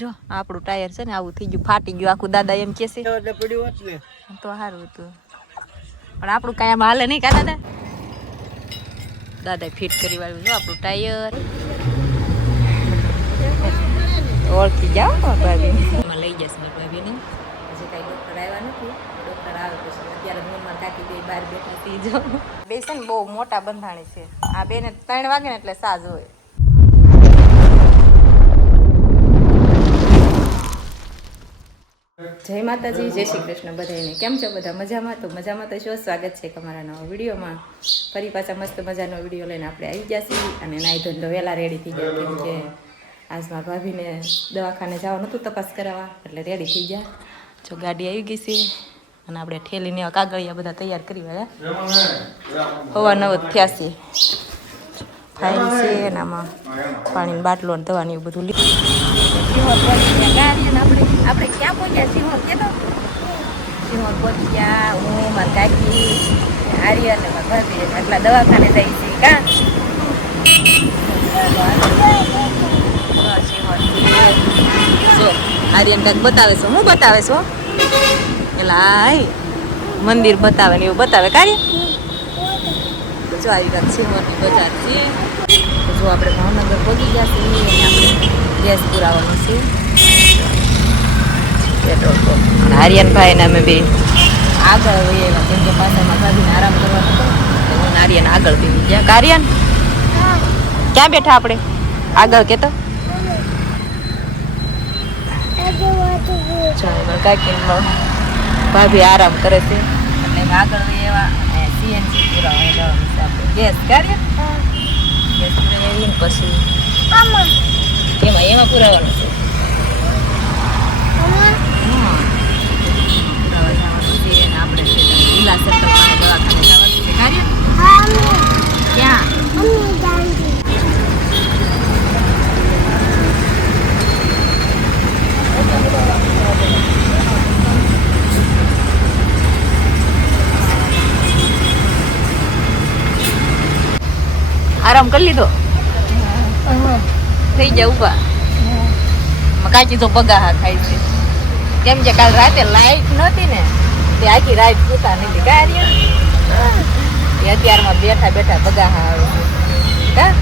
જો આપણું ટાયર છે ને આવું થઈ ગયું, ફાટી ગયું આખું. દાદા એમ કે છે તો સારું હતું, પણ આપણું કાંઈ આમ હાલે નહીં કા દાદા. દાદાએ ફિટ કરી વાળ્યું જો આપણું ટાયર. ઓળખી જાઓ ભાભી એમાં લઈ જશે મારી ભાભીને. હજી કાંઈ ડૉક્ટર આવ્યા નથી, ડૉક્ટર આવે પછી. અત્યારે મમ્મા કાકી બે બહાર બેઠા થઈ જાઓ. બે છે ને બહુ મોટા બંધાણી છે. આ બેને 3 વાગે ને એટલે સાજ હોય. જય માતાજી, જય શ્રી કૃષ્ણ બધાને. કેમ છો બધા? મજામાં? તો મજામાં તો છો. સ્વાગત છે તમારા નવા વિડીયોમાં. ફરી પાછા મસ્ત મજાનો વિડીયો લઈને આપણે આવી ગયા છીએ. અને નાહી ધોઈને વહેલા રેડી થઈ ગયા, કેમ કે આજ મારા ભાભીને દવાખાને જવાનું હતું તપાસ કરાવવા, એટલે રેડી થઈ ગયા. જો ગાડી આવી ગઈ છે અને આપણે ઠેલીને કાગળિયા બધા તૈયાર કરી વાળા. હવા 9 થયા છે. ફાઇલ છે અને આમાં પાણીની બાટલો અને દવાની એવું બધું લીધું. આપણે ક્યાં પહોંચ્યા? સિંહોર કે તો સિંહોર પહોંચી ગયા. હું મારા કાકી આર્યન અને મારા ભાભી આટલા દવાખાને થઈ છે કા. જો આર્યન કાંઈક બતાવે છે. હું બતાવે છો? એલા મંદિર બતાવે ને એવું બતાવે કાર્ય. જો આવી કાંઈક સિંહોરની બજાર છે. જો આપણે ભાવનગર પહોંચી ગયા છીએ અને આપણે ગેસ પુરાવાનો છે. Petrol pump. આર્યનભાઈ ને અમે બે આગળ હોઈએ એવા, કેમ કે પાછળમાં ભાભીને આરામ કરવાનો હતો. હું આર્યન આગળ બેસી ગયા. આર્યન ક્યાં બેઠા આપણે? આગળ કેતો કાકી ભાભી આરામ કરે છે એટલે આગળ હોઈએ એવા. સીએનજી પુરાવા ગેસ કાર્ય ગેસ પુરાવીને પછી એમાં પુરાવાનું છે. આપણે લીલા સર્કલ પાસે દવાખાને જવાનું છે કાર્ય. ક્યાં? આરામ કરી લીધો? થઈ જાય ઉભા. કાચી તો બગાહા ખાય છે, કેમ કે કાલ રાતે લાઈટ નહોતી ને તે આખી રાત પૂતા નથી કાર્ય. એ અત્યારમાં બેઠા બેઠા બગાહા આવે છે કા.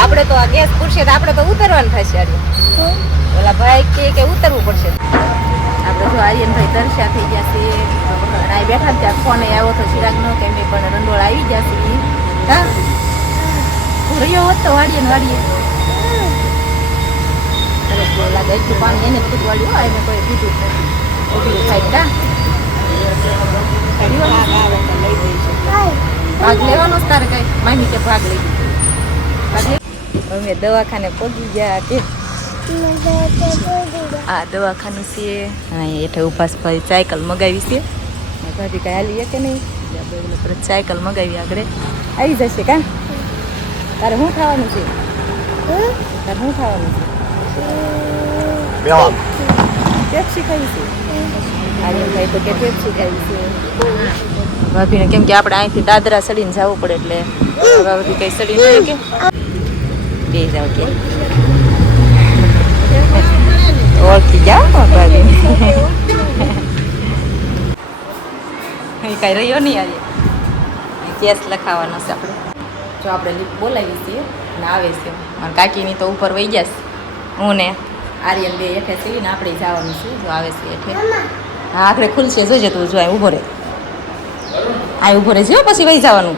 આપણે તો આ ગેસ પૂરશે તો આપણે તો ઉતરવાનું થશે. ઓલા ભાઈ કે ઉતરવું પડશે. આપણે જો આર્યનભાઈ તરસ્યા થઈ ગયા છે. બેઠા ત્યાં ફોન આવ્યો તો ચિરાગનો કે મેં પણ રંડોળ આવી ગયા છે કા. રહ્યો હોત તો વાડીએ ને વાડીએ લાગે એટલું પાણી એને ખુદ વાળ્યું હોય એને કોઈ પીધું નથી. થાય કા ભાગ લેવાનો જ તારે કઈ માની કે ભાગ લઈ દીધો. અમે દવાખાને પહોંચી ગયા કે આ દવાખાનું છે. હા એટલે ઉપાસ ભાઈ સાયકલ મગાવી છે. ભાભી કઈ હાલીએ કે નહીં આપણે સાયકલ મગાવી આગળ આવી જશે કા. તારે શું ખાવાનું છે? તારે શું ખાવાનું છે? પેપ્સી ખાવી છે. આર્યનભાઈ તો કે પેપ્સી ખાવી છે. ભાભીને કેમ કે આપણે અહીંથી દાદરા ચડીને જવું પડે એટલે ભાભી કઈ ચડી નહીં કે બે જાવ કે ઓળખી જાઓ ભાભી. કઈ રહ્યો નહીં આજે કેસ લખાવાનો છે આપણે. જો આપણે લીપ બોલાવી છીએ અને આવે છે. મારા કાકીની તો ઉપર વહી જશે. હું ને આર્યન બે હેઠે છીએ ને આપણે જવાનું છે. જો આવે છે હેઠે. હા આખરે ખુલશે જોજે તું. જો અહીં ઊભો રહે, આ ઊભો રહે છે પછી વહી જવાનું.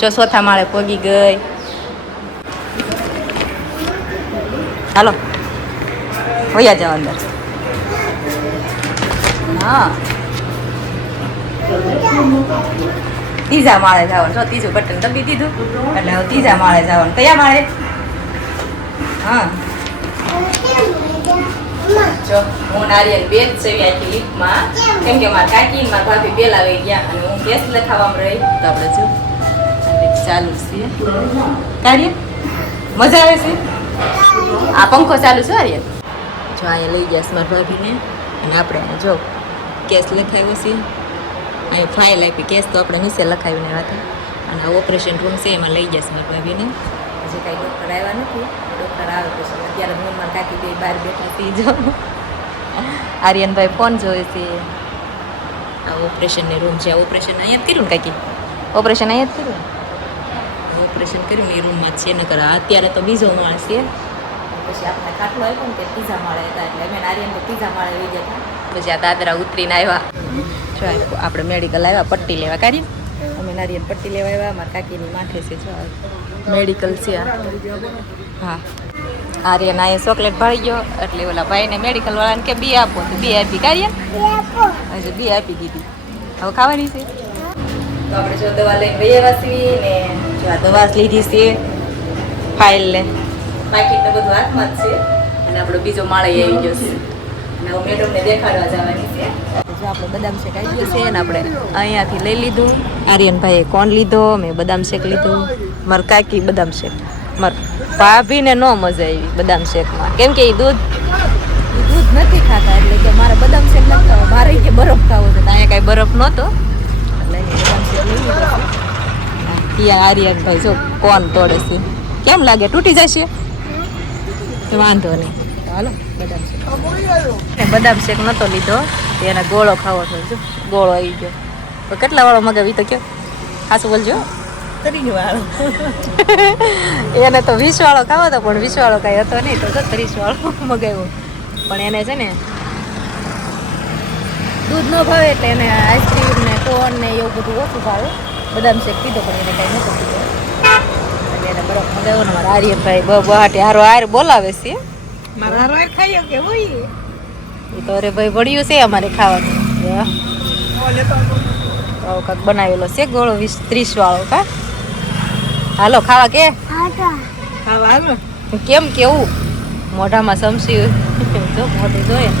જો 4થા માળે પગી ગઈ. હાલો વયા જાવ અંદર. હા 3જા માળે જવાનું. જો 3જું બટન દબી દીધું એટલે હવે 3જા માળે જવાનું. કયા માળે? હા જો હું નારિયેલ બે જ સેવી આખી લીપમાં, કેમ કે મારા કાકી મારા ભાભી પહેલા વહી ગયા અને હું ગેસ લખાવામાં રહી. તો આપણે જો ચાલુ છે કાર્ય. મજા આવે છે. આ પંખો ચાલુ છે આર્યન. જો અહીંયા લઈ ગયા મારા ભાભીને અને આપણે જો કેસ લખાવ્યો છે. અહીં ફાઇલ આપી. કેસ તો આપણે નીચે લખાવીને હતા અને આ ઓપરેશન રૂમ છે એમાં લઈ જશે મારા ભાભીને. હજી કાંઈ ડૉક્ટર આવ્યા નથી ડૉક્ટર આવે પછી અત્યારે મનમાં કાકી બે બહાર બેઠા થઈ જાઉં. આર્યનભાઈ ફોન જોવે છે. આ ઓપરેશનની રૂમ છે. આ ઓપરેશન અહીંયા જ કર્યું ને કાકી? ઓપરેશન અહીંયા જ કર્યું ને? ઓપરેશન કર્યું ને એ રૂમમાં જ છે. નકર અત્યારે તો બીજો માળ છે. પછી આપણે ખાટલો આવ્યો ને તે ત્રીજા માળે હતા એટલે અમે આર્યન તો ત્રીજા માળે લઈ ગયા હતા. પછી આ દાદરા ઉતરીને આવ્યા. જો આપણે મેડિકલ આવ્યા પટ્ટી લેવા કાઢી. અમે નારિયેલ પટ્ટી લેવા આવ્યા. મારા કાકીની માથે છે જો મેડિકલ છે. હા આર્યન અહીંયા ચોકલેટ ભાળી ગયો એટલે ઓલા ભાઈને મેડિકલ વાળાને કે બી આપો તો બી આપી કાઢીએ. હજી બી આપી દીધી. હવે ખાવાની છે. તો આપણે જો દવા લઈને વહી વાસવી ને જો આ દવા લીધી છે. ફાઇલ ને પાકીટ ને બધું હાથમાં જ છે. અને આપણો બીજો માળે આવી ગયો છે. અને હવે મેડમને દેખાડવા જવાની છે. જો આપણે બદામ શેક આવી ગયો છે ને આપણે અહીંયાથી લઈ લીધું. આર્યનભાઈએ કોણ લીધો, મેં બદામ શેક લીધો. મારા કાકી બદામ શેક. મારા ભાભીને ન મજા આવી બદામ શેકમાં, કેમ કે એ દૂધ નથી ખાતા એટલે કે મારે બદામ શેક નથી ખાવો, મારે કે બરફ ખાવો છે. અહીંયા કાંઈ બરફ નહોતો એટલે બદામ શેક લઈ લીધો. ત્યાં આર્યનભાઈ જો કોણ તોડે છે. કેમ લાગે તૂટી જશે? વાંધો નહીં, હાલો બદામ શેક. બદામ શેક નહોતો લીધો, એને ગોળો ખાવો હતો. જો ગોળો આવી ગયો. તો કેટલા વાળો મગાવી તો કયો? ખાસું બોલજો. 30 વાળો. એને તો 20 વાળો ખાવો હતો પણ 20 વાળો કાંઈ હતો નહીં, તો 30 વાળો મગાવ્યો. પણ એને છે ને દૂધ ન ભાવે એટલે એને આઈસ્ક્રીમ ને કોન ને એવું બધું ઓછું ભાવે. બદામ શેક પીધો પણ એને કાંઈ નહોતો પીધો એટલે એને બરફ મગાવ્યો ને. મારા આર્યનભાઈ બહાટી હારો હાર બોલાવે છે. મારા હારો હાર ખાઈ કે હોય એ તો અરે ભાઈ વળ્યું છે અમારે ખાવાનું. કાંક બનાવેલો છે ગોળો 20-30 વાળો. કા હાલો ખાવા કે ખાવા હાલો. કેમ કેવું મોઢામાં સમસી જો મોઢું જોઈએ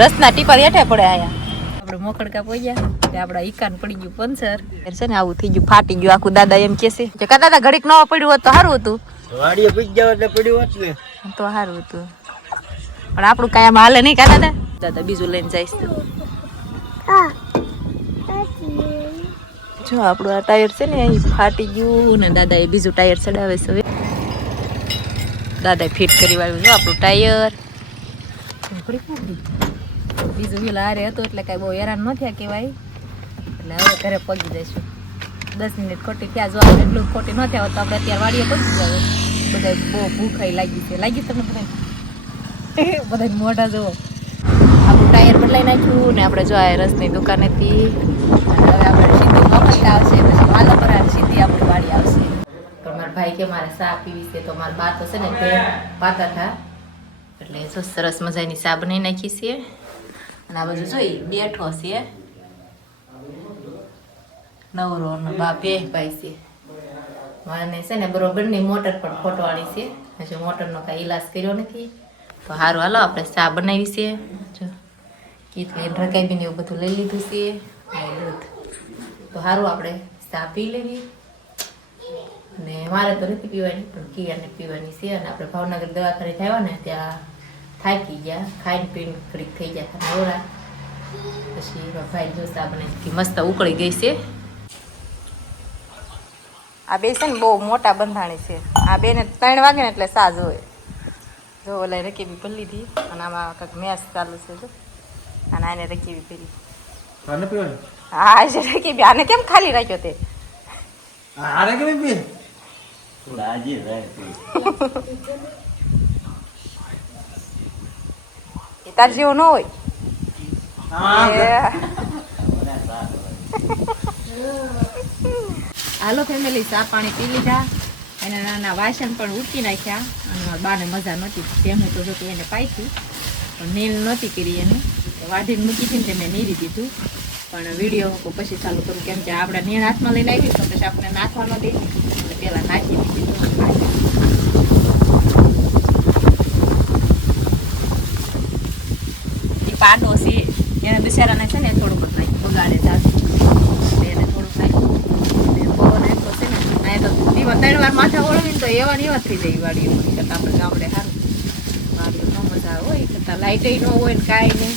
રસના ટીપા હેઠે પડે. આયા આપણે મોકળકા પોગ્યા કે આપડા ઈકાન પડી ગયું પંચર છે ને, આવું થઈ ગયું, ફાટી ગયું આખું. દાદા એમ કે છે કે દાદા ઘડીક ન પડ્યું હોત તો સારું હતું. વાડીએ પી જાવ એટલે પડ્યું હોત ને તો સારું હતું, પણ આપણું કાંઈ આમ હાલે નહીં. કા દાદા? દાદા બીજું લઈને જઈશ તો જો આપણું આ ટાયર છે ને અહીં ફાટી ગયું ને દાદા એ બીજું ટાયર ચડાવે છે. હવે દાદાએ ફિટ કરી વાળ્યું જો આપણું ટાયર. બીજું વ્હીલ હારે હતું એટલે કાંઈ બહુ હેરાન ન થયા કહેવાય. એટલે હવે ઘરે પગી જઈશું. 10 મિનિટ ખોટી થયા. જો આપણે એટલું ખોટી ન થયા તો આપણે અત્યારે વાડીએ પગી જાય. બધા બહુ ભૂખાઈ લાગી છે. લાગી તમને બધા બધા મોઢા જુઓ. આપણું ટાયર બદલાઈ નાખ્યું ને આપણે જો આ રસની દુકાનેથી હવે આપણે સીધું મફત આવશે. પછી માલાપરા સીધી આપણી વાડી આવશે. પણ મારા ભાઈ કે મારે ચા પીવી છે તો મારા બા તો છે ને તે પાતા થા એટલે જો સરસ મજાની ચા બનાવી નાખી છે. અને આ બધું જોઈ બેઠો છે નવરો ને બા બે ભાઈ છે. મને છે ને બરોબરની મોટર પણ ખોટવાળી છે. હજુ મોટરનો કાંઈ ઈલાજ કર્યો નથી. તો સારું હાલો આપણે ચા બનાવી છે. જો કીધું રકાઈ એવું બધું લઈ લીધું છે દૂધ. તો સારું આપણે ચા પી લેવી. ને મારે તો નથી પીવાની પણ કિયાને પીવાની છે. અને આપણે ભાવનગર દવાખાને થયા ને ત્યાં થાકી ગયા, ખાઈને પીને ઘડીક થઈ ગયા હતા નવરા. પછી ભાઈ જો ચા બનાવી મસ્ત ઉકળી ગઈ છે. આ બે છે ને બહુ મોટા બંધાણી છે. આ બેને 3 વાગે ને એટલે ચા જોઈએ. જો ઓલા રકેબી ભરી લીધી અને આમાં કંઈક મેચ ચાલુ છે. જો અને આને રકેબી ભરી. હા છે રકેબી. આને કેમ ખાલી રાખ્યો તે? એ તાર જેવો ન હોય. હાલો ફેમિલી, ચા પાણી પી લીધા. એના નાના વાસણ પણ ઉટકી નાખ્યા. અને મારા બાને મજા નહોતી તેમ તો જોતી એને પાઈથી પણ નીલ નહોતી કરી. એને વાઢીને મૂકી હતી ને મેં નીરી દીધું. પણ વિડીયો પછી ચાલુ કરું કેમ કે આપણે નીણ હાથમાં લઈને આવી તો પછી આપણે નાખવા ન દે એટલે પહેલાં નાખી દીધી. એ પાડો છે એને બિચારાને છે ને થોડુંક નાખ્યું બગાડે ચાલતું એને થોડુંક નાખ્યું. તો 3 વાર માથા ઓળવીને તો એવા ને એવા થઈ જાય વાડીઓ કરતાં આપણે ગામડે સારું. વાડીઓ ન મજા હોય કરતાં લાઇટ ન હોય ને કાંઈ નહીં.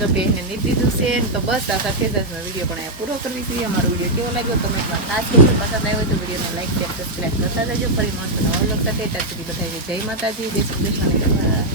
તો બેને નીચ દીધું છે ને. તો બસ આ સાથે જ આજનો વિડીયો પણ અહીંયા પૂરો કરવી જોઈએ. અમારો વિડીયો કેવો લાગ્યો તમે ખાસ કરીને પસંદ આવ્યો તો વિડીયોને લાઈક શેર સબસ્ક્રાઈબ કરતા જજો. ફરી મળશું નવા વ્લોગ સાથે. ત્યાં સુધી બધાને જય માતાજી, જય શ્રી કૃષ્ણ.